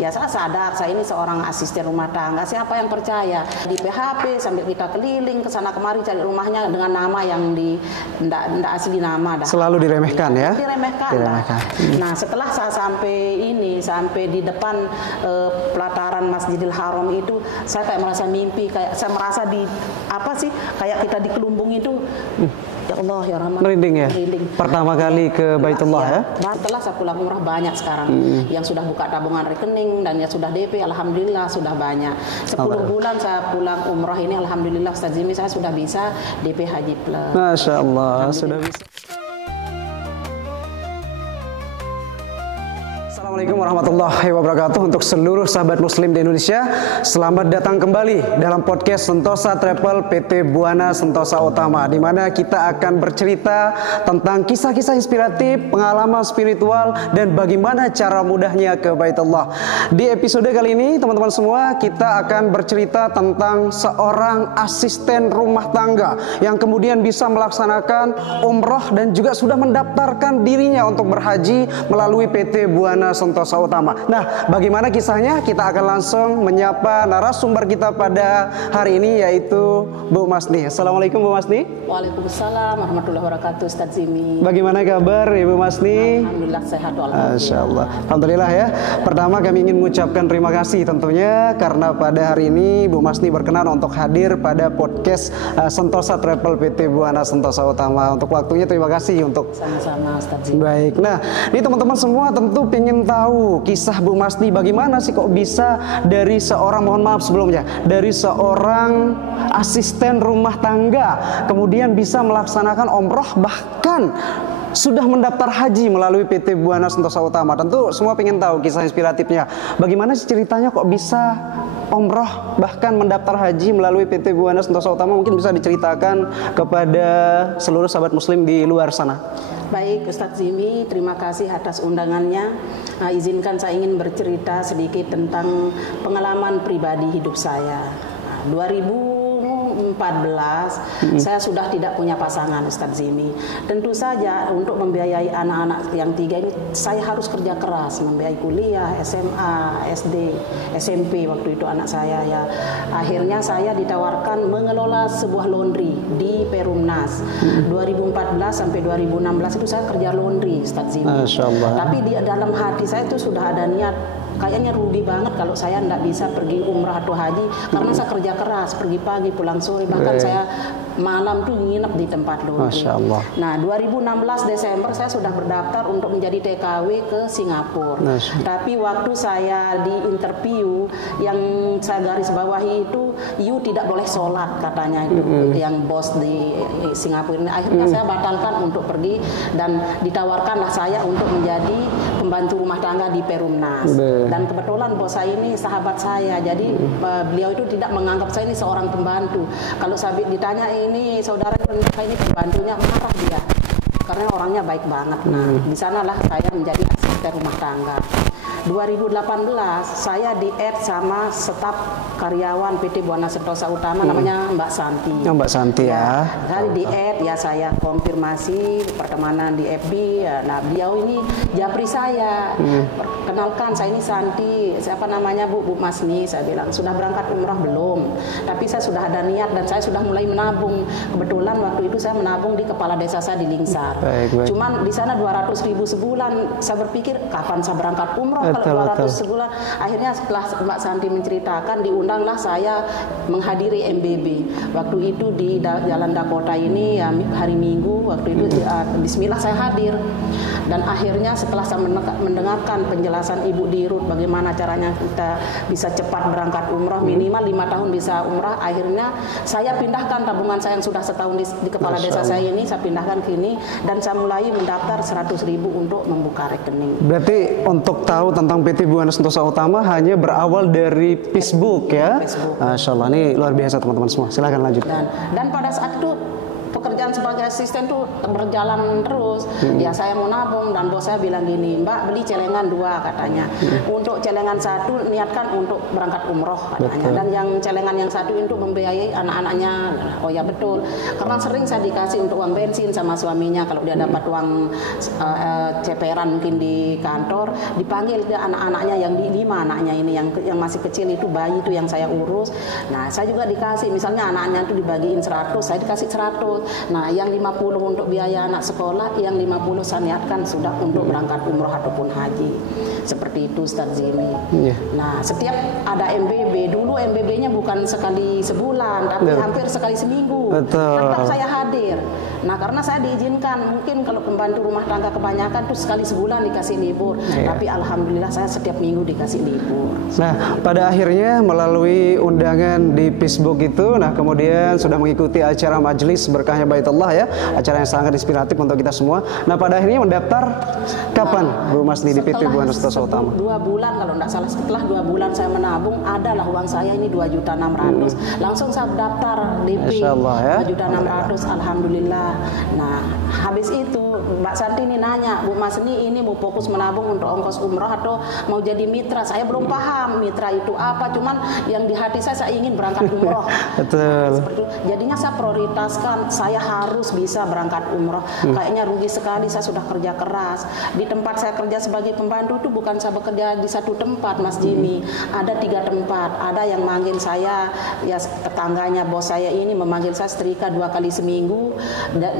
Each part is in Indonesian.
Ya saya sadar, saya ini seorang asisten rumah tangga. Siapa yang percaya? Di PHP sambil kita keliling ke sana kemari cari rumahnya dengan nama yang ndak asli nama dah. Selalu diremehkan ya? Diremehkan. Nah setelah saya sampai di depan pelataran Masjidil Haram itu, saya kayak merasa mimpi, kayak saya merasa kayak kita di Kelumbung itu. Ya Allah ya Rahman. Merinding ya? Merinding. Pertama kali ke Baitullah ya? Setelah saya pulang umrah banyak sekarang yang sudah buka tabungan rekening dan yang sudah DP, alhamdulillah sudah banyak. 10 bulan saya pulang umrah ini, alhamdulillah Ustaz Zimi saya sudah bisa DP Haji Plus. Masya Allah, sudah bisa. Assalamualaikum warahmatullahi wabarakatuh. Untuk seluruh sahabat muslim di Indonesia, selamat datang kembali dalam podcast Sentosa Travel PT Buana Sentosa Utama, di mana kita akan bercerita tentang kisah-kisah inspiratif, pengalaman spiritual, dan bagaimana cara mudahnya ke Baitullah. Di episode kali ini teman-teman semua, kita akan bercerita tentang seorang asisten rumah tangga yang kemudian bisa melaksanakan umroh dan juga sudah mendaftarkan dirinya untuk berhaji melalui PT Buana Sentosa Utama. Nah, bagaimana kisahnya? Kita akan langsung menyapa narasumber kita pada hari ini, yaitu Bu Masni. Assalamualaikum Bu Masni. Waalaikumsalam warahmatullahi wabarakatuh Ustaz Zimi. Bagaimana kabar Ibu Masni? Alhamdulillah sehat. Masya Allah. Alhamdulillah ya. Pertama kami ingin mengucapkan terima kasih tentunya karena pada hari ini Bu Masni berkenan untuk hadir pada podcast Sentosa Travel PT Buana Sentosa Utama. Untuk waktunya terima kasih untuk sama-sama Ustaz Zimi. Baik. Nah, ini teman-teman semua tentu ingin tahu kisah Bu Masni, bagaimana sih kok bisa dari seorang, mohon maaf sebelumnya, dari seorang asisten rumah tangga kemudian bisa melaksanakan umroh, bahkan sudah mendaftar haji melalui PT Buana Sentosa Utama. Tentu semua ingin tahu kisah inspiratifnya. Bagaimana sih ceritanya kok bisa umroh bahkan mendaftar haji melalui PT Buana Sentosa Utama? Mungkin bisa diceritakan kepada seluruh sahabat muslim di luar sana. Baik Ustadz Zimi, terima kasih atas undangannya. Izinkan saya ingin bercerita sedikit tentang pengalaman pribadi hidup saya. 2014 saya sudah tidak punya pasangan Ustadz Zimi. Tentu saja untuk membiayai anak-anak yang 3 ini saya harus kerja keras, membiayai kuliah, SMA, SD, SMP waktu itu anak saya ya. Akhirnya saya ditawarkan mengelola sebuah laundry di Perumnas. 2014 sampai 2016 itu saya kerja laundry Ustadz Zimi. Tapi di dalam hati saya itu sudah ada niat, kayaknya rugi banget kalau saya tidak bisa pergi umrah atau haji karena saya kerja keras, pergi pagi pulang sore, bahkan saya malam tuh nginep di tempat laundry. Nah 2016 Desember saya sudah berdaftar untuk menjadi TKW ke Singapura. Tapi waktu saya di interview, yang saya garis bawahi itu you tidak boleh sholat katanya itu yang bos di Singapura ini. Akhirnya saya batalkan untuk pergi dan ditawarkanlah saya untuk menjadi pembantu rumah tangga di Perumnas. Dan kebetulan bos saya ini sahabat saya, jadi beliau itu tidak menganggap saya ini seorang pembantu. Kalau saya ditanya ini saudara ini pembantunya, marah dia karena orangnya baik banget. Nah di sanalah saya menjadi asisten rumah tangga. 2018 saya di-add sama staf karyawan PT Buana Sentosa Utama namanya Mbak Santi. Mbak Santi ya. Saya di-add ya, saya konfirmasi pertemanan di FB ya. Nah beliau ini japri saya, kenalkan saya ini Santi, siapa namanya Bu Masni. Saya bilang sudah berangkat umrah belum, tapi saya sudah ada niat dan saya sudah mulai menabung. Kebetulan waktu itu saya menabung di kepala desa saya di Lingsar. Cuman di sana 200.000 sebulan. Saya berpikir kapan saya berangkat umrah kalau 200 sebulan. Akhirnya setelah Mbak Santi menceritakan, diundanglah saya menghadiri MBB. Waktu itu di Jalan Dakota ini ya, hari Minggu waktu itu bismillah saya hadir. Dan akhirnya setelah saya mendengarkan penjelasan Ibu Dirut bagaimana caranya kita bisa cepat berangkat umrah, minimal 5 tahun bisa umrah, akhirnya saya pindahkan tabungan saya yang sudah setahun di kepala desa saya ini, saya pindahkan ke ini dan saya mulai mendaftar 100.000 untuk membuka rekening. Berarti untuk tahu tentang PT Buana Sentosa Utama hanya berawal dari Facebook ya? Facebook. Masya Allah, ini luar biasa teman-teman semua. Silahkan lanjut. Dan pada saat itu pekerjaan sebagai asisten tuh berjalan terus. Ya saya mau nabung dan bos saya bilang gini, Mbak beli celengan 2 katanya. Untuk celengan 1 niatkan untuk berangkat umroh katanya. Dan yang celengan yang 1 untuk membiayai anak-anaknya. Oh ya betul. Karena sering saya dikasih untuk uang bensin sama suaminya kalau dia dapat uang ceperan mungkin di kantor, dipanggil ke anak-anaknya yang 5 anaknya ini yang masih kecil itu bayi itu yang saya urus. Nah, saya juga dikasih misalnya anak-anaknya itu dibagiin 100, saya dikasih 100. Nah, yang 50 untuk biaya anak sekolah, yang 50 saya niatkan sudah untuk berangkat umroh ataupun haji. Seperti itu Ustaz Zimi. Nah, setiap ada MBB, dulu MBB-nya bukan sekali sebulan, tapi hampir sekali seminggu. Tetap saya hadir. Nah, karena saya diizinkan, mungkin kalau pembantu rumah tangga kebanyakan tuh sekali sebulan dikasih libur. Tapi alhamdulillah saya setiap minggu dikasih libur. Nah, pada akhirnya melalui undangan di Facebook itu, nah kemudian sudah mengikuti acara majelis berkahnya Baitullah ya, acara yang sangat inspiratif untuk kita semua. Nah, pada akhirnya mendaftar kapan Bu Masni di PT Buana Sentosa Utama? 2 bulan kalau tidak salah, setelah 2 bulan saya menabung, adalah uang saya ini 2.600.000. Langsung saya daftar DP 2.600.000, alhamdulillah. Nah, habis itu Mbak Santi ini nanya, Bu Masni ini mau fokus menabung untuk ongkos umroh atau mau jadi mitra? Saya belum paham mitra itu apa, cuman yang di hati saya ingin berangkat umroh. Betul. Seperti itu. Jadinya saya prioritaskan, saya harus bisa berangkat umroh. Kayaknya rugi sekali, saya sudah kerja keras. Di tempat saya kerja sebagai pembantu itu bukan saya bekerja di satu tempat, Mas Jimmy. Ada 3 tempat. Ada yang manggil saya, ya tetangganya bos saya ini memanggil saya setrika 2 kali seminggu.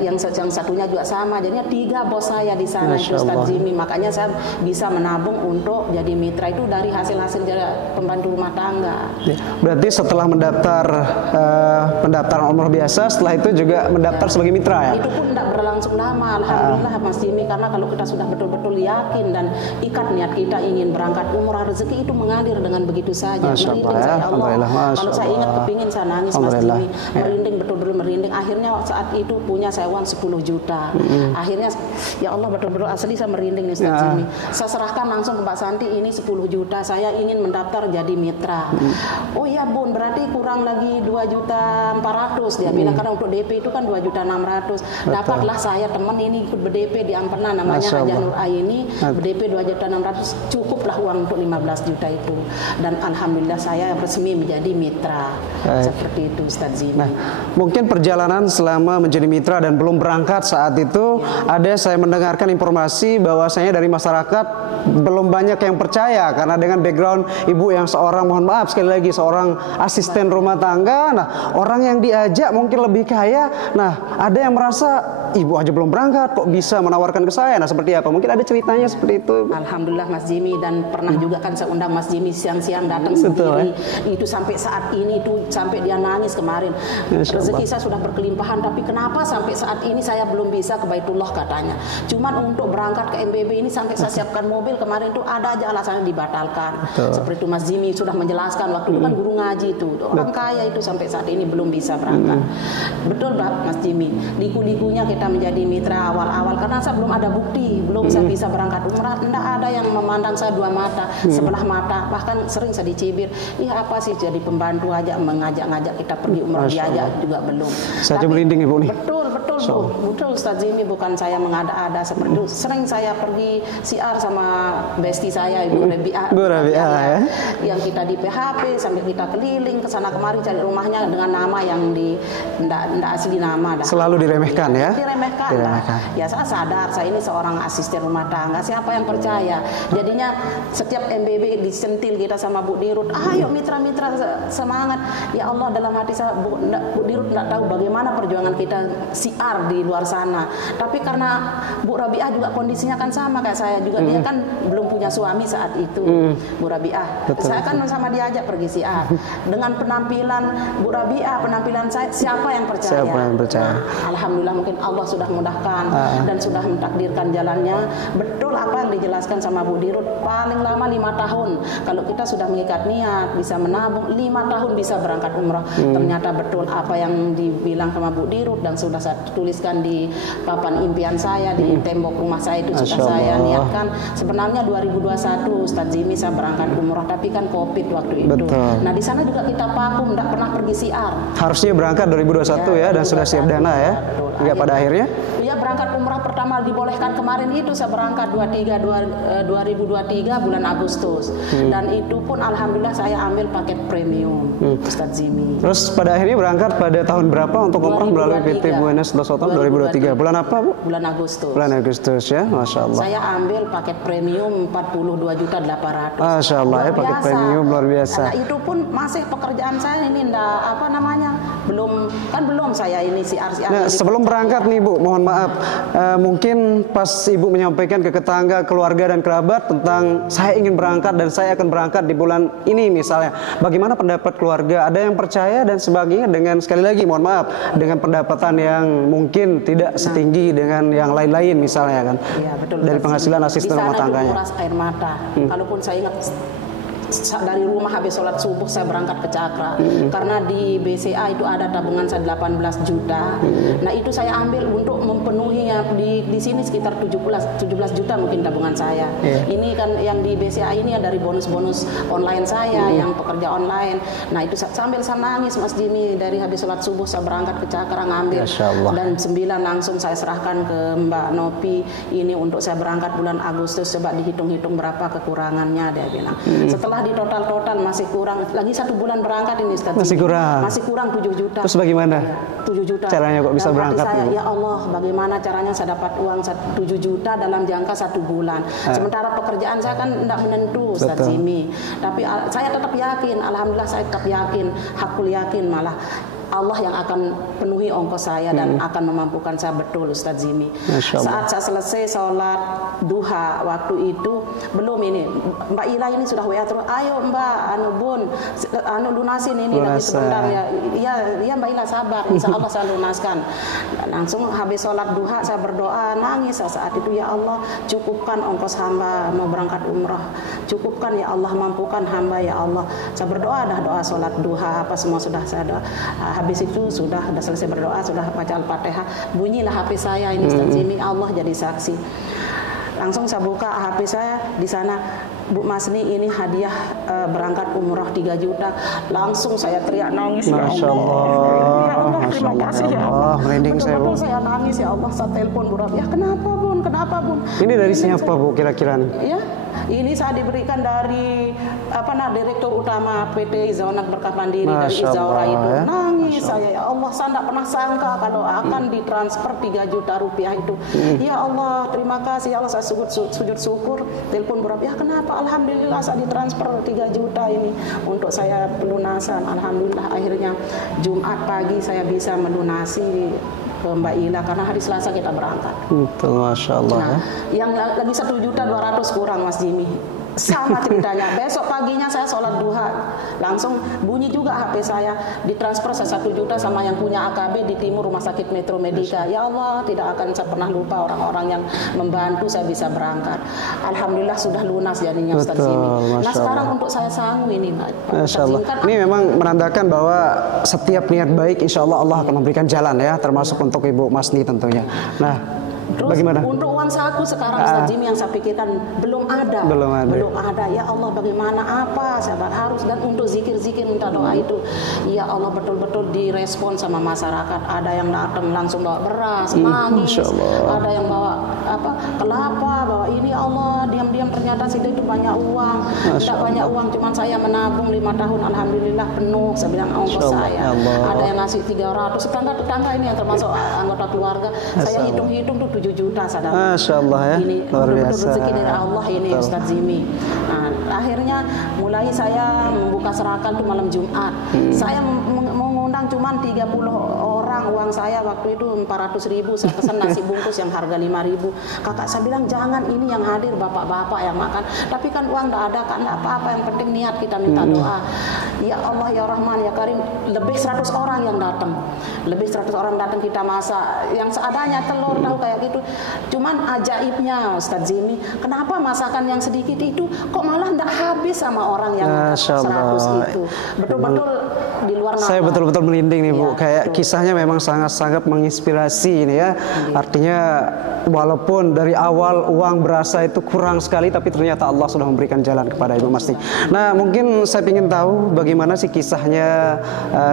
Yang satunya juga sama. Jadinya 3 bos saya di sana itu Ustaz Jimmy. Makanya saya bisa menabung untuk jadi mitra itu dari hasil-hasil pembantu rumah tangga. Berarti setelah mendaftar pendaftaran umroh biasa, setelah itu juga mendaftar sebagai mitra ya? Itu pun tidak berlangsung lama, alhamdulillah Mas Jimmy, karena kalau kita sudah betul-betul yakin dan ikat niat kita ingin berangkat umroh, rezeki itu mengalir dengan begitu saja. Merinding saya Allah. Kalau saya ingat kepingin saya nangis Mas Jimmy, merinding betul-betul merinding. Akhirnya saat itu punya saya uang 10 juta. Akhirnya ya Allah betul-betul asli saya merinding nih Ustaz Jimmy. Saya serahkan langsung ke Mbak Santi, ini 10 juta saya ingin mendaftar jadi mitra. Oh iya Bun, berarti kurang lagi 2.400.000 dia bilang, karena untuk DP itu kan 2.600.000. Dapatlah saya teman ini ikut berdp di Ampena namanya Hajah Nur Aini, berdp 2.600.000, cukuplah uang untuk 15 juta itu. Dan alhamdulillah saya resmi menjadi mitra. Seperti itu Ustaz Zimi. Nah, mungkin perjalanan selama menjadi mitra dan belum berangkat saat itu, ada saya mendengarkan informasi bahwasanya dari masyarakat belum banyak yang percaya karena dengan background ibu yang seorang, mohon maaf sekali lagi, seorang asisten rumah tangga. Nah, orang yang diajak mungkin lebih kaya. Nah, ada yang merasa ibu aja belum berangkat kok bisa menawarkan ke saya. Nah, seperti apa? Mungkin ada ceritanya seperti itu. Alhamdulillah Mas Jimmy, dan pernah juga kan saya undang Mas Jimmy siang-siang datang sendiri. Itu sampai saat ini itu sampai dia nangis kemarin. Rezeki saya sudah berkelimpahan, tapi kenapa sampai saat ini saya belum bisa ke Baitullah katanya. Cuman untuk berangkat ke MBB ini sampai saya siapkan mobil kemarin itu ada aja alasannya dibatalkan. Seperti itu Mas Jimmy sudah menjelaskan, waktu itu kan guru ngaji itu orang kaya itu sampai saat ini belum bisa berangkat. Betul Mas Jimmy, liku-likunya kita menjadi mitra awal-awal karena saya belum ada bukti, belum saya bisa berangkat umrah. Tidak ada yang memandang saya 2 mata, sebelah mata, bahkan sering saya dicibir, iya apa sih jadi pembantu aja mengajak-ngajak kita pergi umrah, diajak juga belum. Saya merinding Ibu nih. Betul Ustaz Jimmy, bukan saya mengada-ada seperti itu. Sering saya pergi siar sama besti saya Ibu Rabi'ah. Ya. Yang kita di PHP sambil kita keliling ke sana kemari cari rumahnya dengan nama yang ndak asli nama dah. Selalu diremehkan ya. Diremehkan. Ya saya sadar saya ini seorang asisten rumah tangga, siapa yang percaya. Jadinya setiap MBB disentil kita sama Bu Dirut, ayo mitra-mitra semangat. Ya Allah, dalam hati saya Bu Dirut enggak tahu bagaimana perjuangan kita siar di luar sana. Tapi karena Bu Rabi'ah juga kondisinya kan sama kayak saya juga, dia kan belum punya suami saat itu. Bu Rabi'ah. Saya kan sama dia ajak pergi siar. Dengan penampilan Bu Rabi'ah, penampilan saya, siapa yang percaya? Nah, alhamdulillah mungkin Allah sudah mudahkan dan sudah mentakdirkan jalannya. Betul apa yang dijelaskan sama Bu Dirut, paling lama 5 tahun. Kalau kita sudah mengikat niat, bisa menabung 5 tahun bisa berangkat umrah. Ternyata betul apa yang dibilang sama Bu Dirut dan sudah saya tuliskan di papan impian saya, di tembok rumah saya itu sudah saya niatkan. Sebenarnya 2021 Ustadz Zimi saya berangkat umroh, tapi kan COVID waktu itu. Nah di sana juga kita vakum, tidak pernah pergi siar. Harusnya berangkat 2021 ya, dan sudah siap dana ya. Enggak pada akhirnya? Iya, berangkat umrah pertama dibolehkan kemarin itu saya berangkat 2023 bulan Agustus. Dan itu pun alhamdulillah saya ambil paket premium Ustadz Zimi. Terus pada akhirnya berangkat pada tahun berapa untuk umrah melalui PT Buana Sentosa Utama? 2023. Bulan apa, Bu? Bulan Agustus. Bulan Agustus ya, Masya Allah. Saya ambil paket premium 42.800.000. Masya Allah ya, paket premium luar biasa. Nah, itu pun masih pekerjaan saya ini belum saya ini siar. Nah, sebelum berangkat nih Bu, mohon maaf, mungkin pas Ibu menyampaikan ke tetangga, keluarga dan kerabat tentang saya ingin berangkat dan saya akan berangkat di bulan ini misalnya, bagaimana pendapat keluarga? Ada yang percaya dan sebagainya, dengan sekali lagi mohon maaf, dengan pendapatan yang mungkin tidak setinggi dengan yang lain-lain misalnya kan, ya, betul, dari penghasilan asisten rumah tangganya. Di sana air mata. Kalaupun saya ingat dari rumah habis sholat subuh saya berangkat ke Cakra, karena di BCA itu ada tabungan saya 18 juta. Nah itu saya ambil untuk memenuhinya. Di sini sekitar 17 juta mungkin tabungan saya. Ini kan yang di BCA ini ya dari bonus-bonus online saya yang pekerja online. Nah itu sambil saya nangis Mas Jimmy, dari habis sholat subuh saya berangkat ke Cakra ngambil, dan 9 langsung saya serahkan ke Mbak Nopi ini untuk saya berangkat bulan Agustus. Coba dihitung-hitung berapa kekurangannya, dia bilang. Setelah di total masih kurang lagi 1 bulan berangkat ini Ustaz. Masih kurang 7 juta. Terus bagaimana? 7 juta. Caranya kok bisa berangkat? Saya, ya Allah, bagaimana caranya saya dapat uang 7 juta dalam jangka 1 bulan. Sementara pekerjaan saya kan tidak menentu Ustaz Zimi. Tapi saya tetap yakin, alhamdulillah saya tetap yakin, hakul yakin malah Allah yang akan penuhi ongkos saya dan akan memampukan saya betul Ustadz Zimi. Saat saya selesai sholat duha waktu itu, belum ini Mbak Ila ini sudah WA terus, ayo Mbak, lunasin ini lagi sebentar ya. Iya Mbak Ila sabar, insya Allah saya lunaskan. Langsung habis sholat duha saya berdoa, nangis saat itu, ya Allah cukupkan ongkos hamba mau berangkat umrah, cukupkan ya Allah, mampukan hamba ya Allah. Saya berdoa, dah doa sholat duha apa semua sudah saya doa. Habis itu sudah selesai berdoa, sudah baca Al-Fatihah, bunyilah HP saya ini Ustaz Zimi, Allah jadi saksi. Langsung saya buka HP saya, di sana Bu Masni ini hadiah berangkat umroh 3 juta. Langsung saya teriak nangis, ya Allah. Ya Allah, terima kasih ya Allah. Betul-betul saya nangis ya Allah. Saya telepon Bu Rabi, ya kenapa Bun? Kenapa Bun? Ini dari siapa Bu kira-kira? Ya, ini saya diberikan dari Direktur Utama PT Izaunak Berkah Mandiri dari Izaura itu. Nangis saya, ya Allah, saya tidak pernah sangka kalau akan ditransfer 3 juta rupiah itu. Ya Allah, terima kasih ya Allah, saya sujud syukur. Telepon Bu Rabi, ya kenapa? Alhamdulillah saya ditransfer 3 juta ini untuk saya pelunasan. Alhamdulillah akhirnya Jumat pagi saya bisa melunasi ke Mbak Ila, karena hari Selasa kita berangkat. Masya Allah. Nah, yang lagi 1.200.000 kurang Mas Jimmy. Sama ceritanya. Besok paginya saya sholat duha, langsung bunyi juga HP saya, ditransfer 1 juta sama yang punya AKB di Timur Rumah Sakit Metro Medika. Ya Allah, tidak akan saya pernah lupa orang-orang yang membantu saya bisa berangkat. Alhamdulillah sudah lunas jadinya Ustaz Zimi. Nah sekarang untuk saya sanggup ini, Masya Allah. Ini memang menandakan bahwa setiap niat baik insya Allah Allah akan memberikan jalan ya, termasuk untuk Ibu Masni tentunya. Nah, terus bagaimana? Untuk uang saku sekarang Ustaz Jimmy yang saya pikirkan belum ada. Ya Allah, bagaimana apa saya harus, dan untuk zikir-zikir minta doa itu, ya Allah betul-betul direspon sama masyarakat. Ada yang datang langsung bawa beras, nangis. Ada yang bawa kelapa, bawa ini, Allah diam-diam ternyata situ itu banyak uang. Tidak banyak uang, cuman saya menabung 5 tahun, alhamdulillah penuh. Saya bilang ongkos saya. Ada yang ngasih 300, tetangga ini yang termasuk anggota keluarga. Saya hitung-hitung tuh 7 juta sadar. Masya Allah ya. Ini luar biasa. Rezeki dari Allah ini Ustaz Zimi. Nah, akhirnya mulai saya membuka serakan tuh malam Jumat. Saya mengundang cuma 30 orang, uang saya waktu itu 400.000. Saya pesan nasi bungkus yang harga 5.000. Kakak saya bilang jangan, ini yang hadir bapak-bapak yang makan. Tapi kan uang tidak ada, kan tidak apa-apa, yang penting niat kita minta doa. Ya Allah ya Rahman ya Karim, lebih 100 orang yang datang. Lebih 100 orang datang, kita masak yang seadanya, telur tahu kayak gitu. Cuman ajaibnya Ustaz Zimi, kenapa masakan yang sedikit itu kok malah tidak habis sama orang yang 100 itu. Betul-betul di luar nama. Saya betul-betul merinding nih Bu, Ya, kayak betul. kisahnya memang sangat-sangat menginspirasi ini ya. Artinya walaupun dari awal uang berasa itu kurang sekali, tapi ternyata Allah sudah memberikan jalan kepada Ibu Masti. Nah, mungkin saya ingin tahu bagaimana sih kisahnya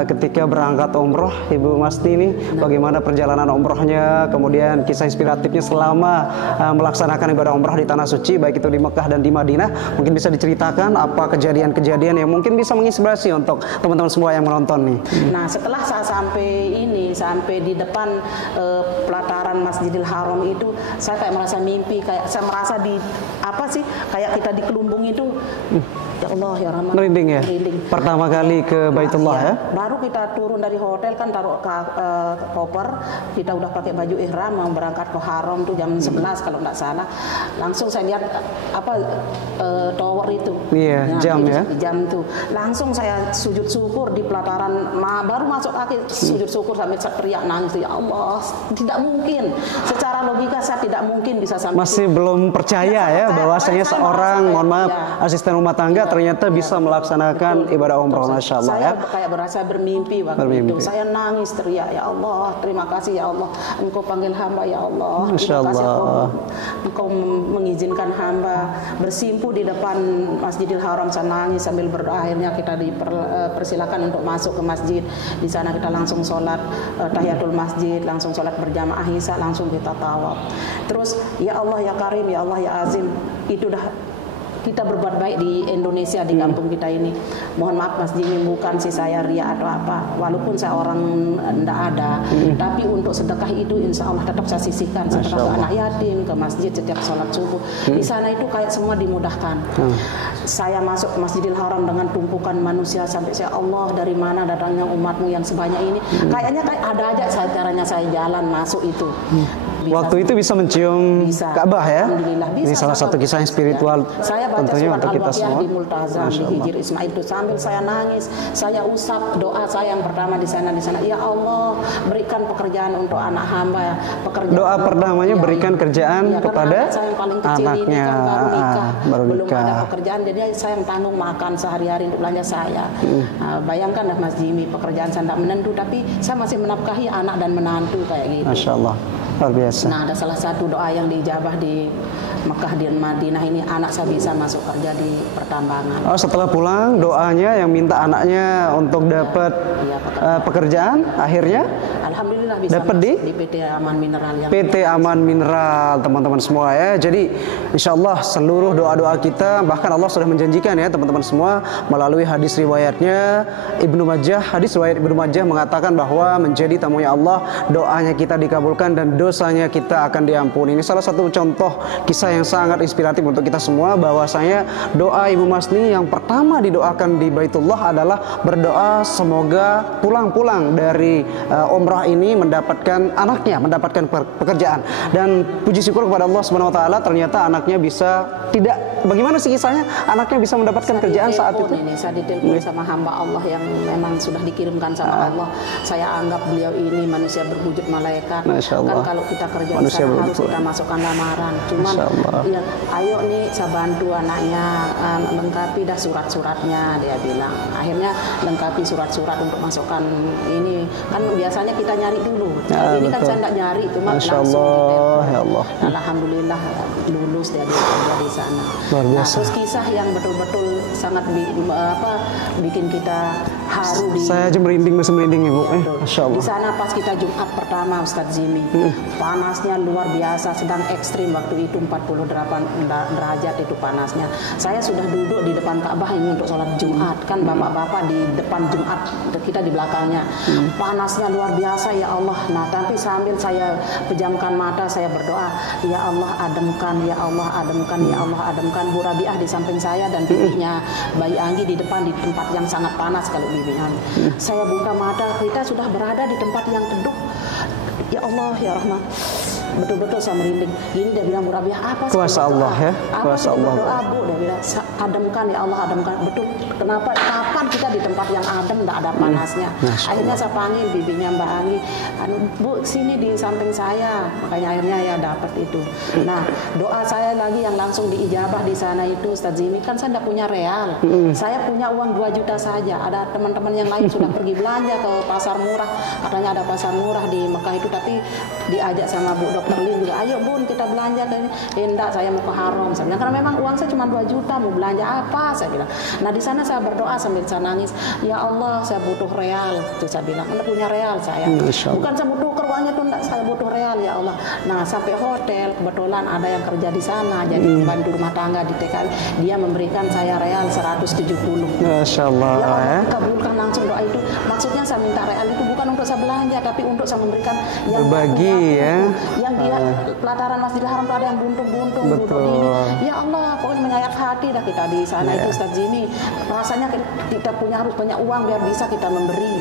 ketika berangkat umroh Ibu Masti ini, bagaimana perjalanan umrohnya, kemudian kisah inspiratifnya selama melaksanakan ibadah umroh di tanah suci, baik itu di Mekah dan di Madinah. Mungkin bisa diceritakan apa kejadian-kejadian yang mungkin bisa menginspirasi untuk teman-teman semua yang menonton nih. Nah, setelah saya sampai di depan pelataran Masjidil Haram itu, saya kayak merasa mimpi, kayak saya merasa di apa sih, kayak kita dikelubung itu. Ya Allah ya Rahman. Merinding ya? Merinding. Pertama kali ke Baitullah ya? Baru kita turun dari hotel kan, taruh koper, kita udah pakai baju ihram mau berangkat ke Haram tuh jam 11 kalau nggak salah. Langsung saya lihat tower itu. Iya, jam itu, ya. Jam tuh. Langsung saya sujud syukur di pelataran, baru masuk kaki sujud syukur sampai teriak nangis, ya Allah, tidak mungkin. Secara logika saya tidak mungkin bisa sampai Masih belum percaya ya bahwasanya seorang, mohon maaf, asisten rumah tangga ternyata bisa melaksanakan ibadah umroh. Masya Allah ya. Saya kayak berasa bermimpi waktu itu. Saya nangis teriak, ya Allah, terima kasih ya Allah, Engkau panggil hamba ya Allah. Masya Terima kasih Allah. Engkau mengizinkan hamba bersimpuh di depan Masjidil Haram. Saya nangis sambil berdoa. Akhirnya kita dipersilakan untuk masuk ke masjid. Di sana kita langsung sholat tahiyatul masjid, langsung sholat berjamaah isya, langsung kita tawaf. Terus ya Allah ya Karim, ya Allah ya Azim, itu dah kita berbuat baik di Indonesia, di kampung kita ini. Mohon maaf Mas Jimmy, bukan sih saya ria atau apa, walaupun saya orang enggak ada, tapi untuk sedekah itu insya Allah tetap saya sisihkan, sedekah ke anak yatim, ke masjid setiap sholat subuh. Di sana itu kayak semua dimudahkan. Saya masuk ke Masjidil Haram dengan tumpukan manusia, sampai saya, Allah, dari mana datangnya umatmu yang sebanyak ini. Kayaknya kayak ada aja caranya saya jalan masuk itu. Waktu itu bisa mencium Ka'bah ya. Alhamdulillah bisa. Ini salah satu kisah yang spiritual Saya baca tentunya surat untuk kita Al-Waqiah semua. di Multazam, di Hijir Ismail itu, sambil saya nangis, saya usap doa saya yang pertama di sana. Ya Allah, berikan pekerjaan untuk anak hamba. Doa pertamanya berikan kerjaan kepada anak saya yang paling kecil anaknya. ini kan baru nikah, belum nikah. ada pekerjaan, jadi saya yang tanggung makan sehari-hari untuk belanja saya. Bayangkan dah Mas Jimmy, pekerjaan saya tidak menentu, tapi saya masih menafkahi anak dan menantu kayak gitu. Masya Allah, luar biasa. Nah, ada salah satu doa yang dijabah di Mekah dan Madinah ini, anak saya bisa masuk kerja di pertambangan. Oh, setelah pulang doanya yang minta anaknya untuk dapat pekerjaan, akhirnya Alhamdulillah bisa dapat di PT Aman Mineral yang PT Aman Mineral, teman-teman semua ya. Jadi insya Allah seluruh doa-doa kita, bahkan Allah sudah menjanjikan ya teman-teman semua melalui hadis riwayatnya Ibnu Majah. Hadis riwayat Ibnu Majah mengatakan bahwa menjadi tamunya Allah, doanya kita dikabulkan dan dosanya kita akan diampuni. Ini salah satu contoh kisah yang sangat inspiratif untuk kita semua, bahwasanya doa Ibu Masni yang pertama didoakan di Baitullah adalah berdoa semoga pulang-pulang dari umrah ini mendapatkan anaknya, mendapatkan pekerjaan. Dan puji syukur kepada Allah Subhanahu wa taala, ternyata anaknya bisa bagaimana sih kisahnya? Anaknya bisa mendapatkan kerjaan saat itu. Saya ditelepon sama hamba Allah yang memang sudah dikirimkan sama Allah. Saya anggap beliau ini manusia berwujud malaikat. Kan kalau kita kerja di sana harus kita masukkan lamaran. Cuman ya, ayo nih saya bantu anaknya lengkapi dah surat-suratnya, dia bilang. Akhirnya lengkapi surat-surat untuk masukkan ini. Kan biasanya kita nyari dulu. Ini kan saya enggak nyari, cuma langsung ditelepon. Ya Allah. Alhamdulillah lulus dia kerja di sana. Nah, terus kisah yang betul-betul sangat bikin kita haru di. Saya aja merinding, masih merinding Ibu. Masya Allah. Di sana pas kita Jumat pertama Ustadz Zimi, panasnya luar biasa, sedang ekstrim waktu itu, 48 derajat itu panasnya. Saya sudah duduk di depan Ka'bah ini untuk sholat Jumat, kan bapak-bapak di depan Jumat, kita di belakangnya. Panasnya luar biasa ya Allah. Nah, tapi sambil saya pejamkan mata, saya berdoa, ya Allah ademkan, ya Allah ademkan, ya Allah ademkan. Bu Rabiah di samping saya dan bibinya Bayi Anggi di depan, di tempat yang sangat panas kalau bibinya. Saya buka mata, kita sudah berada di tempat yang teduh. Ya Allah ya Rahman, betul-betul saya merinding. Gini dia bilang, Bu Rabiah, apa sih kuasa Allah ya, apa kuasa Allah. Berdoa Bu, dia bilang ademkan ya Allah ademkan. Betul. Kenapa? Kapan kan kita di tempat yang adem, tidak ada panasnya. Akhirnya saya panggil bibinya Mbak Anggi, Bu sini di samping saya, makanya akhirnya ya dapat itu. Nah doa saya lagi yang langsung diijabah di sana itu Ustadz Zimi, kan saya tidak punya real, saya punya uang 2 juta saja. Ada teman-teman yang lain sudah pergi belanja ke pasar murah, katanya ada pasar murah di Mekah itu, tapi diajak sama Bu Dokter Lin juga, ayo Bun kita belanja dari enggak, saya mau ke Haram. Saya bilang, karena memang uang saya cuma 2 juta, mau belanja apa? Saya bilang. Nah di sana saya berdoa sambil saya nangis, ya Allah saya butuh real. Itu saya bilang, Anda punya real saya. Bukan saya butuh uangnya tuh, enggak, saya butuh real ya Allah. Nah sampai hotel, kebetulan ada yang kerja di sana, jadi pembantu rumah tangga di TKI, dia memberikan saya real 170. Masya Allah. Ya Allah kabulkan langsung doa itu. Maksudnya saya minta real itu bukan untuk saya belanja, tapi untuk saya memberikan yang berbagi ya. Yang di pelataran Masjidil Haram itu ada yang buntung-buntung, ya Allah, pokoknya menyayat hati dah kita di sana itu Ustadz Zimi. Rasanya kita punya harus banyak uang biar bisa kita memberi.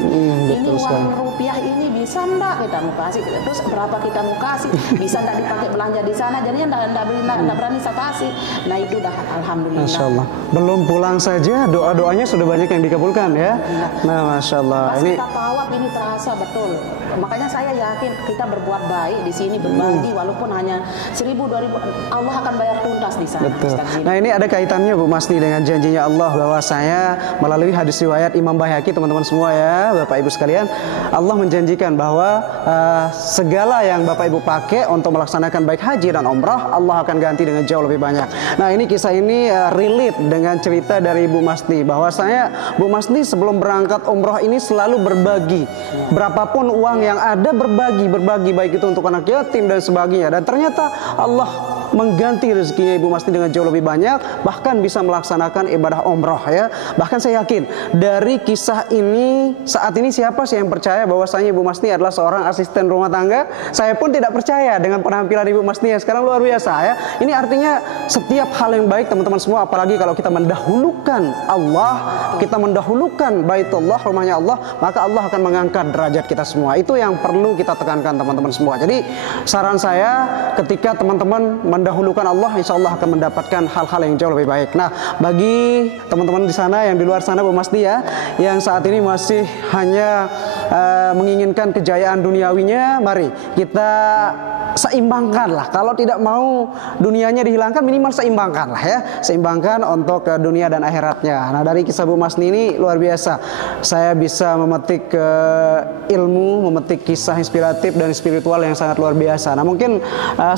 Ini uang rupiah ini bisa enggak kita mau kasih? Terus berapa kita mau kasih? Bisa enggak dipakai belanja di sana? Jadinya enggak berani saya kasih. Nah itu dah alhamdulillah. Masya Allah. Belum pulang saja doa-doanya sudah banyak yang dikabulkan ya. Nah Masya Allah. Pas ini kita tawaf ini terasa betul. Makanya saya yakin kita berbuat baik di sini, berbagi walaupun hanya 1.000, 2.000, Allah akan bayar tuntas di sana. Betul. Nah ini ada kaitannya Bu Masni dengan janjinya Allah bahwa saya melalui hadis riwayat Imam Baihaqi, teman-teman semua ya, Bapak Ibu sekalian, Allah menjanjikan bahwa segala yang Bapak Ibu pakai untuk melaksanakan baik haji dan umrah, Allah akan ganti dengan jauh lebih banyak. Nah ini kisah ini relate dengan cerita dari Bu Masni, bahwa saya Bu Masni sebelum berangkat umrah ini selalu berbagi, berapapun uang yang ada berbagi baik itu untuk anak yatim dan sebagainya, dan ternyata Allah mengganti rezekinya Ibu Masni dengan jauh lebih banyak, bahkan bisa melaksanakan ibadah umroh ya. Bahkan saya yakin dari kisah ini saat ini siapa sih yang percaya bahwasanya Ibu Masni adalah seorang asisten rumah tangga? Saya pun tidak percaya dengan penampilan Ibu Masni yang sekarang luar biasa ya. Ini artinya setiap hal yang baik teman-teman semua, apalagi kalau kita mendahulukan Allah, kita mendahulukan Baitullah, rumahnya Allah, maka Allah akan mengangkat derajat kita semua. Itu yang perlu kita tekankan teman-teman semua. Jadi saran saya, ketika teman-teman mendahulukan Allah, insya Allah akan mendapatkan hal-hal yang jauh lebih baik. Nah, bagi teman-teman di sana, yang di luar sana Bu Masni ya, yang saat ini masih hanya menginginkan kejayaan duniawinya, mari kita seimbangkan lah. Kalau tidak mau dunianya dihilangkan, minimal seimbangkan lah ya, seimbangkan untuk dunia dan akhiratnya. Nah dari kisah Bu Masni ini luar biasa, saya bisa memetik ilmu, memetik kisah inspiratif dan spiritual yang sangat luar biasa. Nah mungkin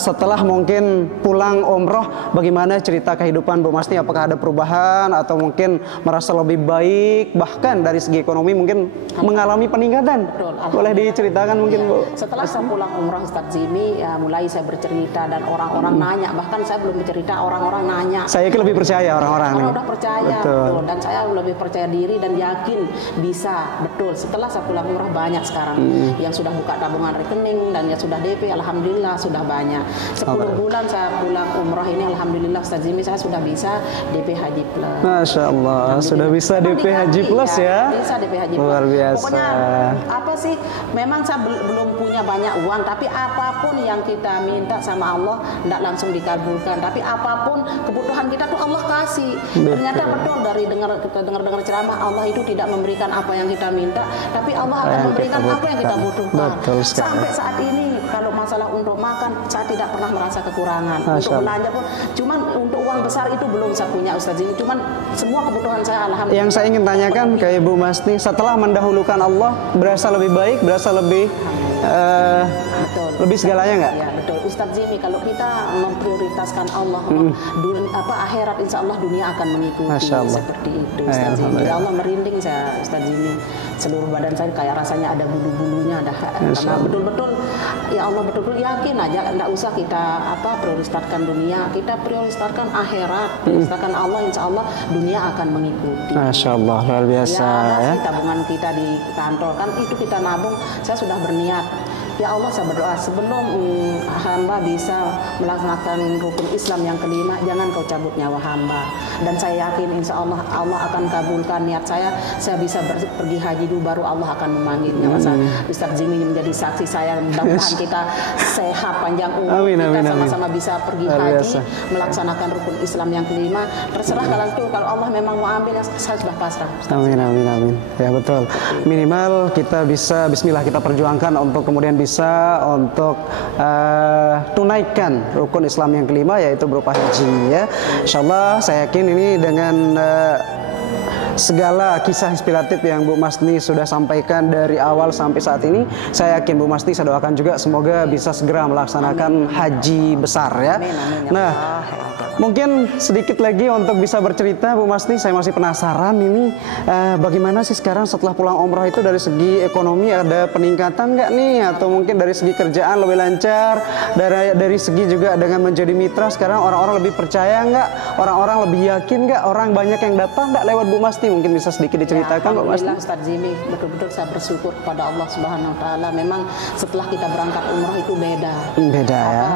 setelah mungkin pulang umroh, bagaimana cerita kehidupan Bu Masni? Apakah ada perubahan atau mungkin merasa lebih baik, bahkan dari segi ekonomi mungkin mengalami peningkatan? Boleh diceritakan mungkin Bu? Setelah saya pulang umroh Ustadz Zimi, ya mulai saya bercerita dan orang-orang nanya, bahkan saya belum bercerita, orang-orang nanya. Saya lebih percaya orang-orang nih. Udah percaya, betul. Dan saya lebih percaya diri dan yakin bisa, betul. Setelah saya pulang umroh banyak sekarang yang sudah buka tabungan rekening dan yang sudah DP, alhamdulillah sudah banyak. 10 bulan saya pulang umroh ini, alhamdulillah Ustadz Zimi, saya sudah bisa DP Haji Plus. Masya Allah, sudah bisa DP Haji Plus ya? Bisa DP Haji Plus. Luar biasa. Pokoknya apa sih? Memang saya belum punya banyak uang, tapi apapun yang kita minta sama Allah tidak langsung dikabulkan, tapi apapun kebutuhan kita tuh Allah kasih. Ternyata betul, dari dengar ceramah, Allah itu tidak memberikan apa yang kita minta, tapi Allah akan memberikan apa yang kita butuhkan. Sampai saat ini kalau masalah untuk makan, saya tidak pernah merasa kekurangan. Untuk belanja pun, cuman untuk uang besar itu belum saya punya Ustadz ini, cuman semua kebutuhan saya alhamdulillah. Yang saya ingin tanyakan ke Ibu Masni, setelah mendahulukan Allah, berasa lebih baik, berasa lebih lebih segalanya nggak? Ya betul Ustadz Zimi, kalau kita memprioritaskan Allah, akhirat insya Allah dunia akan mengikuti. Seperti itu Ustadz Zimi. Ya Allah, merinding saya Ustadz Zimi, seluruh badan saya kayak rasanya ada bulu-bulunya, karena betul-betul ya Allah, betul-betul yakin aja, enggak usah kita prioritaskan dunia, kita prioritaskan akhirat, prioritaskan Allah, insya Allah dunia akan mengikuti. Masya Allah, luar biasa ya. Tabungan kita di kantor kan itu kita nabung, saya sudah berniat Ya Allah, saya berdoa sebelum hamba bisa melaksanakan rukun Islam yang kelima, jangan kau cabut nyawa hamba. Dan saya yakin insya Allah Allah akan kabulkan niat saya bisa pergi haji dulu, baru Allah akan memanggil nyawa saya. Ustaz Zimi menjadi saksi saya, mudah-mudahan kita sehat panjang umur, kita sama-sama bisa pergi haji, melaksanakan rukun Islam yang kelima. Terserah kalau Allah memang mau ambil, saya sudah pasrah. Amin, amin, amin. Ya betul. Minimal kita bisa Bismillah kita perjuangkan untuk kemudian bisa untuk tunaikan rukun Islam yang kelima, yaitu berupa haji ya. Insyaallah saya yakin ini dengan segala kisah inspiratif yang Bu Masni sudah sampaikan dari awal sampai saat ini, saya yakin Bu Masni saya doakan juga semoga bisa segera melaksanakan haji besar ya. Nah, mungkin sedikit lagi untuk bisa bercerita Bu Masni, saya masih penasaran ini bagaimana sih sekarang setelah pulang umroh itu dari segi ekonomi ada peningkatan nggak nih, atau mungkin dari segi kerjaan lebih lancar, dari segi juga dengan menjadi mitra sekarang orang-orang lebih percaya nggak, orang-orang lebih yakin nggak, orang banyak yang datang nggak lewat Bu Masni, mungkin bisa sedikit diceritakan Bu Masni. Alhamdulillah Ustaz Zimi, betul-betul saya bersyukur kepada Allah Subhanahu Wa Taala. Memang setelah kita berangkat umroh itu beda. Beda ya.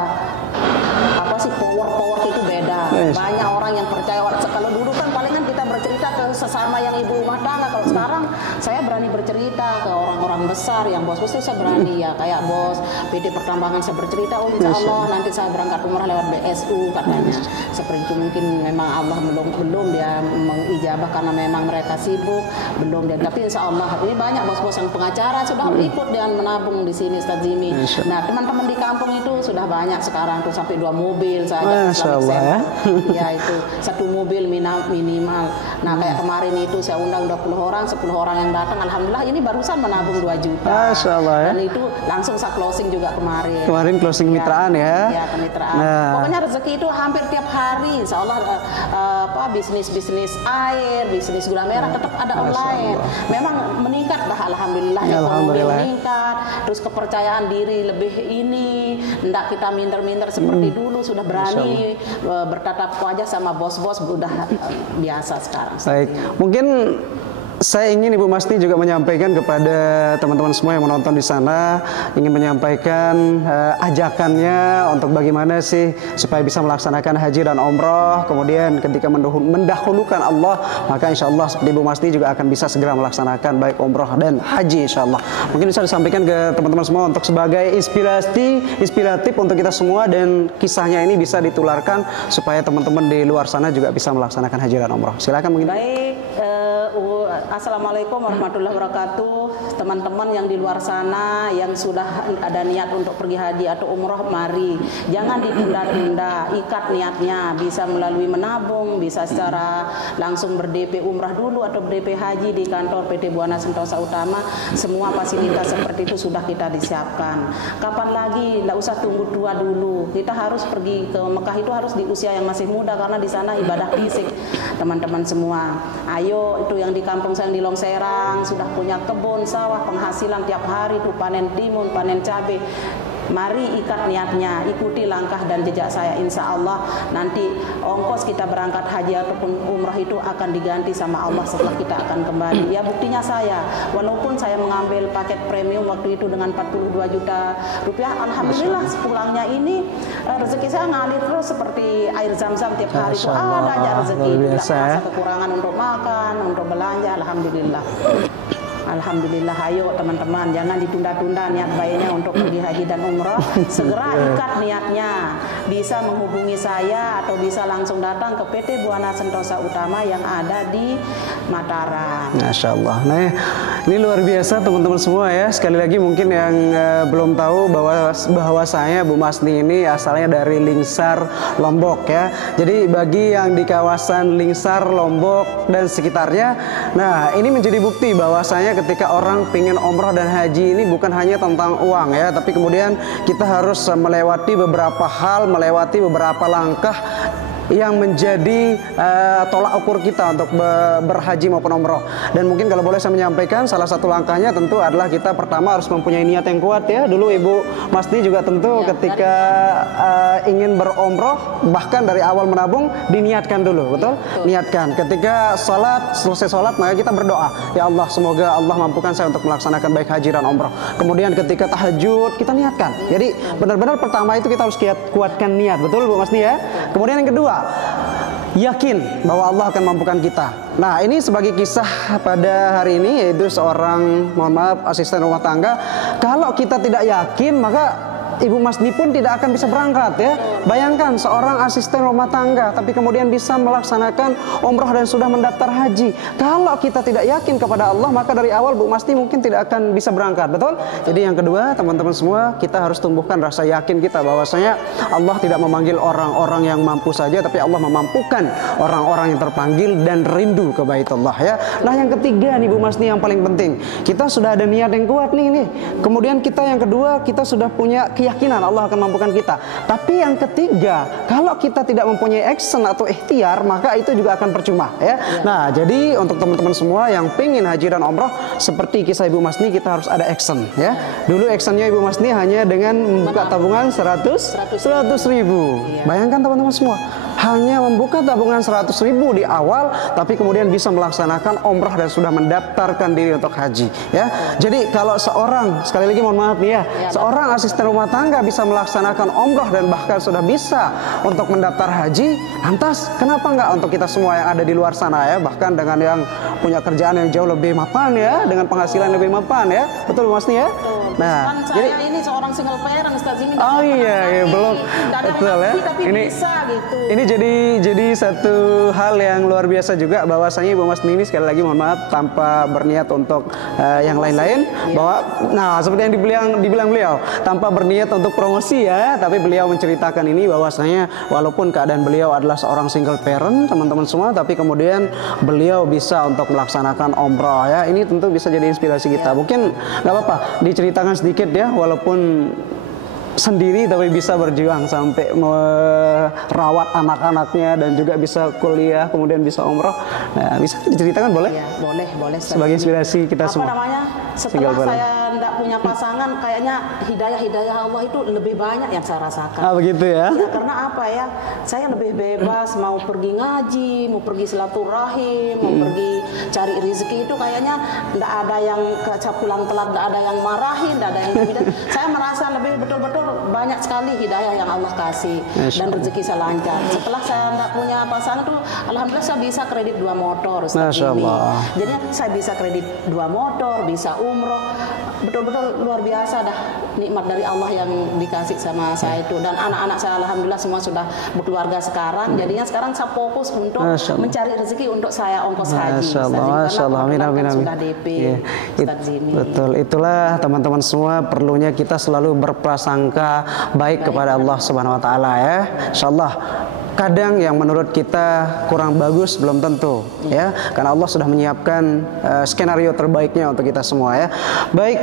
Apa sih power itu beda. Banyak orang yang percaya. Kalau dulu kan palingan kita bercerita ke sesama yang ibu rumah tangga. Kalau sekarang saya berani bercerita ke orang-orang besar yang bos-bos itu saya berani ya, kayak bos PT Pertambangan saya bercerita, oh insya Allah nanti saya berangkat umrah lewat BSU katanya. Seperti itu mungkin memang Allah belum dia mengijabah karena memang mereka sibuk, belum dia. Tapi insya Allah ini banyak bos-bos yang pengacara sudah ikut dengan menabung di sini Ustaz Zimi. Nah teman-teman di kampung itu sudah banyak sekarang tuh, sampai 2 mobil saja. Ya itu 1 mobil minimal. Nah kayak kemarin itu saya undang 20 orang, 10 orang yang datang. Alhamdulillah ini barusan menabung 2 juta. Masya Allah ya. Dan itu langsung saya closing juga kemarin. Kemarin closing mitraan ya. Ya kemitraan. Pokoknya rezeki itu hampir tiap hari. Insya Allah bisnis air, bisnis gula merah tetap ada online. Memang meningkat dah alhamdulillah. Ekonomi meningkat. Terus kepercayaan diri lebih ini. Tidak kita minder-minder seperti dulu, sudah berani bertatap wajah sama bos-bos, udah biasa sekarang. Baik, mungkin saya ingin Ibu Masni juga menyampaikan kepada teman-teman semua yang menonton di sana, ingin menyampaikan ajakannya untuk bagaimana sih supaya bisa melaksanakan haji dan umroh, kemudian ketika mendahulukan Allah, maka insya Allah seperti Ibu Masni juga akan bisa segera melaksanakan baik umroh dan haji insya Allah. Mungkin bisa disampaikan ke teman-teman semua untuk sebagai inspiratif untuk kita semua, dan kisahnya ini bisa ditularkan supaya teman-teman di luar sana juga bisa melaksanakan haji dan umroh. Silakan mungkin. Baik, Assalamualaikum warahmatullahi wabarakatuh. Teman-teman yang di luar sana yang sudah ada niat untuk pergi haji atau umroh, mari jangan ditunda-tunda, ikat niatnya, bisa melalui menabung, bisa secara langsung ber-DP umrah dulu atau ber-DP haji di kantor PT Buana Sentosa Utama. Semua fasilitas seperti itu sudah kita disiapkan. Kapan lagi? Tidak usah tunggu tua dulu. Kita harus pergi ke Mekah itu harus di usia yang masih muda, karena di sana ibadah fisik. Teman-teman semua, ayo itu yang di kampung saya yang di Longserang sudah punya kebun sawah, penghasilan tiap hari itu panen timun, panen cabai. Mari ikat niatnya, ikuti langkah dan jejak saya. Insya Allah nanti ongkos kita berangkat haji ataupun umrah itu akan diganti sama Allah setelah kita akan kembali. Ya buktinya saya, walaupun saya mengambil paket premium waktu itu dengan 42 juta rupiah, alhamdulillah pulangnya ini rezeki saya ngalir terus seperti air zam-zam tiap hari itu ada aja rezeki. Tidak merasa kekurangan untuk makan, untuk belanja, alhamdulillah. Alhamdulillah, ayo teman-teman jangan ditunda-tunda niat baiknya untuk pergi haji dan umrah. Segera ikat niatnya, bisa menghubungi saya atau bisa langsung datang ke PT Buana Sentosa Utama yang ada di Mataram. Masya Allah. Nah, ini luar biasa teman-teman semua ya. Sekali lagi mungkin yang belum tahu bahwasanya Bu Masni ini asalnya dari Lingsar, Lombok ya. Jadi bagi yang di kawasan Lingsar, Lombok dan sekitarnya, nah ini menjadi bukti bahwasanya ketika orang pengen umrah dan haji ini bukan hanya tentang uang ya, tapi kemudian kita harus melewati beberapa hal, melewati beberapa langkah yang menjadi tolak ukur kita untuk berhaji maupun umroh. Dan mungkin kalau boleh saya menyampaikan, salah satu langkahnya tentu adalah kita pertama harus mempunyai niat yang kuat ya. Dulu Ibu Masni juga tentu ketika ingin berumroh, bahkan dari awal menabung diniatkan dulu, betul? Niatkan. Ketika selesai sholat maka kita berdoa, ya Allah semoga Allah mampukan saya untuk melaksanakan baik haji dan umroh. Kemudian ketika tahajud kita niatkan. Jadi benar-benar pertama itu kita harus kuatkan niat, betul Bu Masni ya? Kemudian yang kedua, yakin bahwa Allah akan mampukan kita. Nah, ini sebagai kisah pada hari ini, yaitu seorang, mohon maaf, asisten rumah tangga. Kalau kita tidak yakin, maka Ibu Masni pun tidak akan bisa berangkat ya. Bayangkan seorang asisten rumah tangga tapi kemudian bisa melaksanakan umroh dan sudah mendaftar haji. Kalau kita tidak yakin kepada Allah, maka dari awal Bu Masni mungkin tidak akan bisa berangkat, betul? Jadi yang kedua, teman-teman semua, kita harus tumbuhkan rasa yakin kita bahwasanya Allah tidak memanggil orang-orang yang mampu saja, tapi Allah memampukan orang-orang yang terpanggil dan rindu ke Baitullah ya. Nah, yang ketiga nih Bu Masni yang paling penting, kita sudah ada niat yang kuat nih. Kemudian kita yang kedua, kita sudah punya keyakinan Allah akan mampukan kita. Tapi yang ketiga, kalau kita tidak mempunyai action atau ikhtiar, maka itu juga akan percuma ya. Nah, jadi untuk teman-teman semua yang pengen haji dan umroh seperti kisah Ibu Masni, kita harus ada action ya. Dulu actionnya Ibu Masni hanya dengan membuka tabungan 100 ribu. Bayangkan teman-teman semua, hanya membuka tabungan 100 ribu di awal, tapi kemudian bisa melaksanakan umrah dan sudah mendaftarkan diri untuk haji ya. Jadi kalau seorang, sekali lagi mohon maaf nih ya, seorang asisten rumah tangga bisa melaksanakan umrah dan bahkan sudah bisa untuk mendaftar haji, lantas kenapa enggak untuk kita semua yang ada di luar sana ya, bahkan dengan yang punya kerjaan yang jauh lebih mapan ya, dengan penghasilan lebih mapan ya, betul Mas nih ya? Nah, jadi ini seorang single parent Ustaz Zimi. Oh iya, belum betul ya. Tapi bisa gitu. Ini jadi satu hal yang luar biasa juga, bahwasanya Ibu Masni ini sekali lagi mohon maaf tanpa berniat untuk yang lain-lain, bahwa nah seperti yang dibilang beliau, tanpa berniat untuk promosi ya, tapi beliau menceritakan ini bahwasanya walaupun keadaan beliau adalah seorang single parent teman-teman semua, tapi kemudian beliau bisa untuk melaksanakan umrah ya. Ini tentu bisa jadi inspirasi kita. Mungkin nggak apa-apa diceritakan sedikit ya, walaupun sendiri tapi bisa berjuang sampai merawat anak-anaknya dan juga bisa kuliah kemudian bisa umroh. Nah, bisa diceritakan boleh? Ya, boleh. Sebagai inspirasi kita semua. Apa namanya? Setelah saya tidak punya pasangan, kayaknya hidayah Allah itu lebih banyak yang saya rasakan. Ah, begitu ya? Ya, karena apa ya? Saya lebih bebas mau pergi ngaji, mau pergi silaturahim, mau pergi cari rezeki, itu kayaknya tidak ada yang kecap pulang telat, tidak ada yang marahin, tidak ada yang tidak. Saya merasa lebih betul-betul banyak sekali hidayah yang Allah kasih dan rezeki saya lancar. Setelah saya tidak punya pasangan tuh, alhamdulillah saya bisa kredit 2 motor Ustaz ini. Jadi saya bisa kredit 2 motor, bisa umroh. Betul-betul luar biasa dah nikmat dari Allah yang dikasih sama saya itu. Dan anak-anak saya alhamdulillah semua sudah berkeluarga sekarang. Jadinya sekarang saya fokus untuk mencari rezeki untuk saya ongkos haji. Masya Allah, amin. Sudah DP Ustaz Zimi. Betul, itulah teman-teman semua, perlunya kita selalu berprasangka baik kepada Allah Subhanahu wa taala ya. Insyaallah kadang yang menurut kita kurang bagus belum tentu ya, karena Allah sudah menyiapkan skenario terbaiknya untuk kita semua ya. Baik,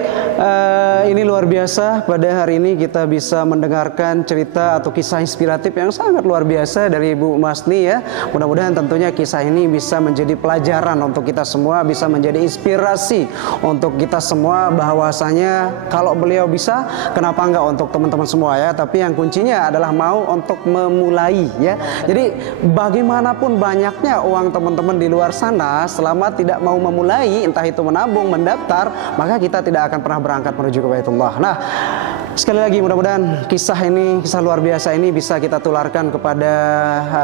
ini luar biasa, pada hari ini kita bisa mendengarkan cerita atau kisah inspiratif yang sangat luar biasa dari Ibu Masni ya. Mudah-mudahan tentunya kisah ini bisa menjadi pelajaran untuk kita semua, bisa menjadi inspirasi untuk kita semua, bahwasanya kalau beliau bisa, kenapa enggak untuk teman-teman semua ya. Tapi yang kuncinya adalah mau untuk memulai ya. Jadi bagaimanapun banyaknya uang teman-teman di luar sana, selama tidak mau memulai, entah itu menabung, mendaftar, maka kita tidak akan pernah berangkat menuju ke Baitullah. Nah, sekali lagi mudah-mudahan kisah luar biasa ini bisa kita tularkan kepada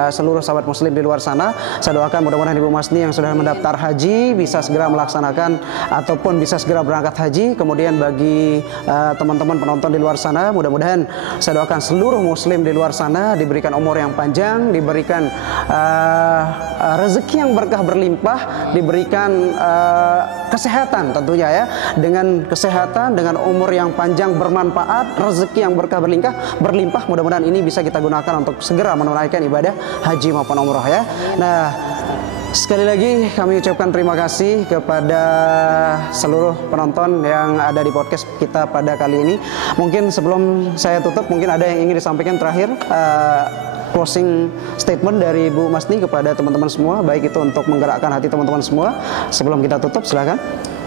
seluruh sahabat muslim di luar sana. Saya doakan mudah-mudahan Ibu Masni yang sudah mendaftar haji bisa segera melaksanakan ataupun bisa segera berangkat haji. Kemudian bagi teman-teman penonton di luar sana, mudah-mudahan saya doakan seluruh muslim di luar sana diberikan umur yang panjang, diberikan rezeki yang berkah berlimpah, diberikan kesehatan tentunya ya. Dengan kesehatan, dengan umur yang panjang bermanfaat, rezeki yang berkah berlimpah, mudah-mudahan ini bisa kita gunakan untuk segera menunaikan ibadah haji maupun umroh ya. Nah, Sekali lagi kami ucapkan terima kasih kepada seluruh penonton yang ada di podcast kita pada kali ini. Mungkin sebelum saya tutup, mungkin ada yang ingin disampaikan terakhir, closing statement dari Bu Masni kepada teman-teman semua, baik itu untuk menggerakkan hati teman-teman semua. Sebelum kita tutup, silakan.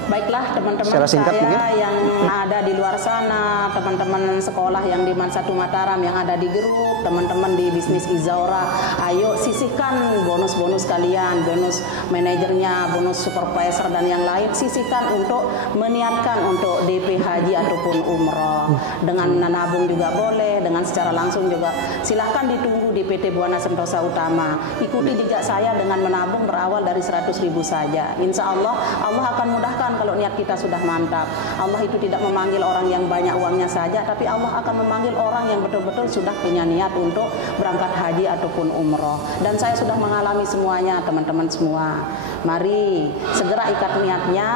Baiklah teman-teman saya mungkin yang ada di luar sana, teman-teman sekolah yang di Mansatu Mataram yang ada di grup, teman-teman di bisnis Izaura, ayo sisihkan bonus-bonus kalian, bonus manajernya, bonus supervisor dan yang lain, sisihkan untuk meniatkan untuk DP haji ataupun umroh. Dengan menabung juga boleh, dengan secara langsung juga. Silahkan ditunggu di PT Buana Sentosa Utama. Ikuti jejak saya dengan menabung berawal dari 100.000 saja. Insya Allah, Allah akan mudahkan kalau niat kita sudah mantap. Allah itu tidak memanggil orang yang banyak uangnya saja, tapi Allah akan memanggil orang yang betul-betul sudah punya niat untuk berangkat haji ataupun umroh. Dan saya sudah mengalami semuanya, teman-teman semua. Mari segera ikat niatnya,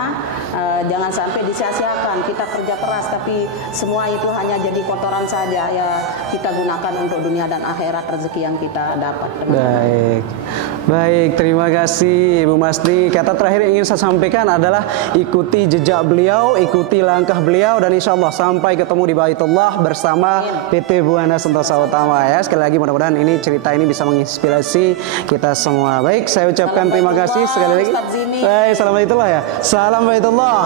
jangan sampai disia-siakan. Kita kerja keras, tapi semua itu hanya jadi kotoran saja. Ya, kita gunakan untuk dunia dan akhirat rezeki yang kita dapat. Baik, baik, terima kasih Ibu Masni. Kata terakhir yang ingin saya sampaikan adalah ikuti jejak beliau, ikuti langkah beliau, dan insya Allah sampai ketemu di Baitullah bersama PT Buana Sentosa Utama ya. Sekali lagi mudah-mudahan ini cerita ini bisa menginspirasi kita semua. Baik, saya ucapkan terima kasih sekali lagi. Baik, salam Baitullah ya. Salam Baitullah.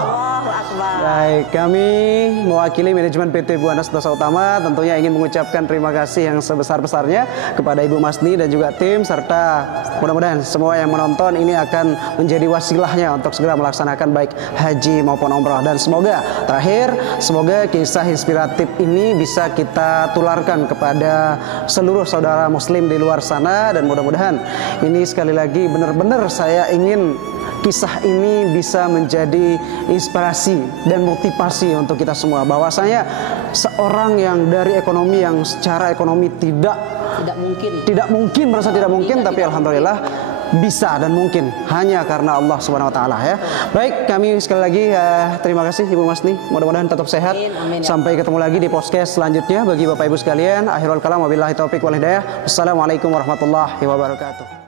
Baik, kami mewakili manajemen PT Buana Sentosa Utama tentunya ingin mengucapkan terima kasih yang sebesar-besarnya kepada Ibu Masni dan juga tim, serta mudah-mudahan semua yang menonton ini akan menjadi wasilahnya untuk segera melaksanakan baik haji maupun umrah. Dan semoga terakhir, semoga kisah inspiratif ini bisa kita tularkan kepada seluruh saudara muslim di luar sana, dan mudah-mudahan ini sekali lagi benar-benar saya ingin kisah ini bisa menjadi inspirasi dan motivasi untuk kita semua, bahwasanya seorang yang dari ekonomi yang secara ekonomi tidak mungkin merasa tidak mungkin, tapi alhamdulillah bisa dan mungkin hanya karena Allah Subhanahu wa taala ya. Baik, kami sekali lagi terima kasih Ibu Masni. Mudah-mudahan tetap sehat. Amin, sampai ketemu lagi di podcast selanjutnya. Bagi Bapak Ibu sekalian, akhirul kalam wabillahi taufik wal hidayah. Wassalamualaikum warahmatullahi wabarakatuh.